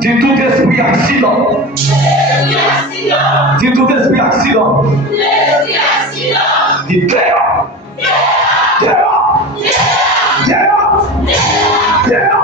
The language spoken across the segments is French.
Dis tout esprit accident. Dis tout esprit accident. Dis terre. Terre. Terre. Terre.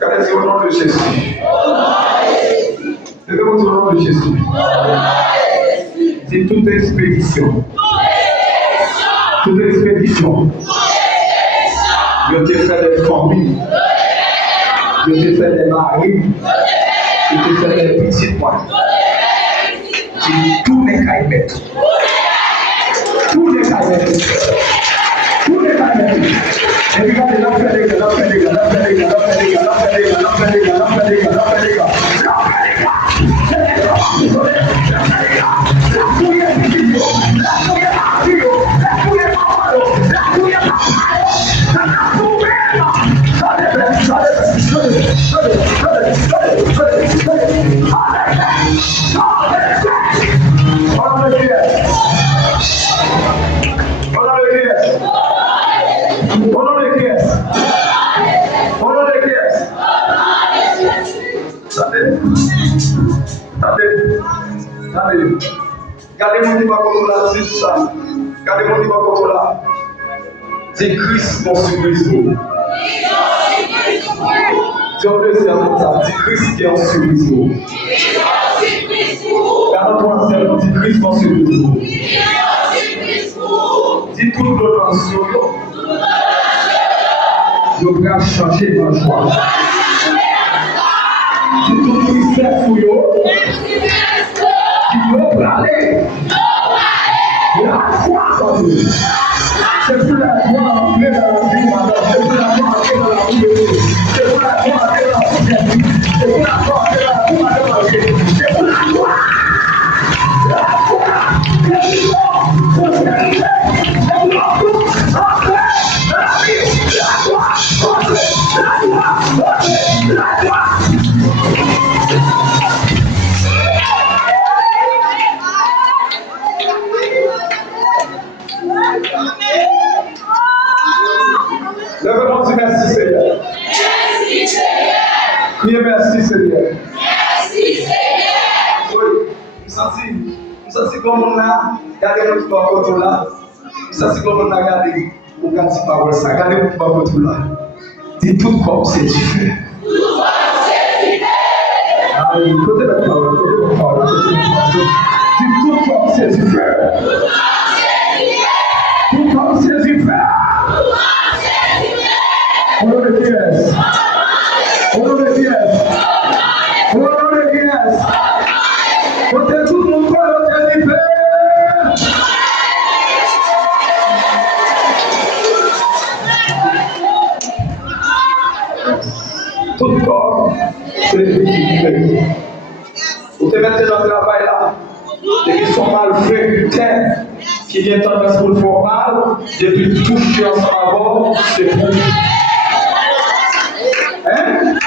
Regardez au nom de Jésus. Levez-vous au nom de Jésus. C'est toute expédition. Toute expédition. Je te fais des familles. Je te fais des maris. Je te fais des petits points. Tous les caïmètres. Tous les caïmètres. Tous les caïmètres. Et regardez, Gardez-moi du bacotola, c'est ça. Gardez-moi du bacotola. C'est Christ mon surprise. Dieu comme ça. C'est Christ qui est en surprise. Garde-toi seulement, c'est Christ mon surprise. Dis tout le temps sur eux. Je vais changer ma joie. Dis tout le tristesse pour eux. Qui veut parler. La foi en Dieu. C'est pour la foi entrée dans la vie, madame. C'est pour la foi entrée dans la vie de Dieu. C'est pour la foi entrée dans la vie de Dieu. C'est pour la foi entrée dans la vie de Dieu. C'est pour la foi. La foi. Le vivant. Prospérité. Développement. Entrée dans la vie. La foi. Entrée. La foi. Entrée. La foi. Levez-moi dire merci Seigneur. Merci Seigneur. Criez merci Seigneur. Merci Seigneur. Oui, nous sentons comme on a gardé notre parcours là. Nous sentons comme on a gardé au quartier parole ça. Gardez notre parcours là. Dis tout comme c'est différent. Tout comme c'est différent. Ah oui, côté notre parole, côté notre parole, côté notre parole. Dis tout comme c'est différent. Tout comme c'est différent. Au nom de Dieu. Au nom de Dieu. Au nom de Dieu. Côté tout mon corps, c'est différent. Tout corps, c'est différent. Vous te mettez dans le travail là. Et qui sont mal faits, putain, qui viennent tendance pour le faire mal, depuis toucher ensemble avant, c'est pour. Hein?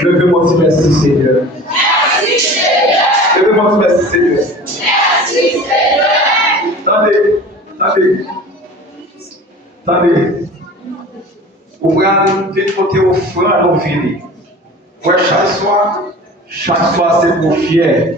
Levez-moi dire merci Seigneur. Merci Seigneur. Levez-moi dire merci Seigneur. Merci Seigneur. Attendez. Vous prenez des côtés au front à nos vies. Ouais, chaque soir c'est pour fier.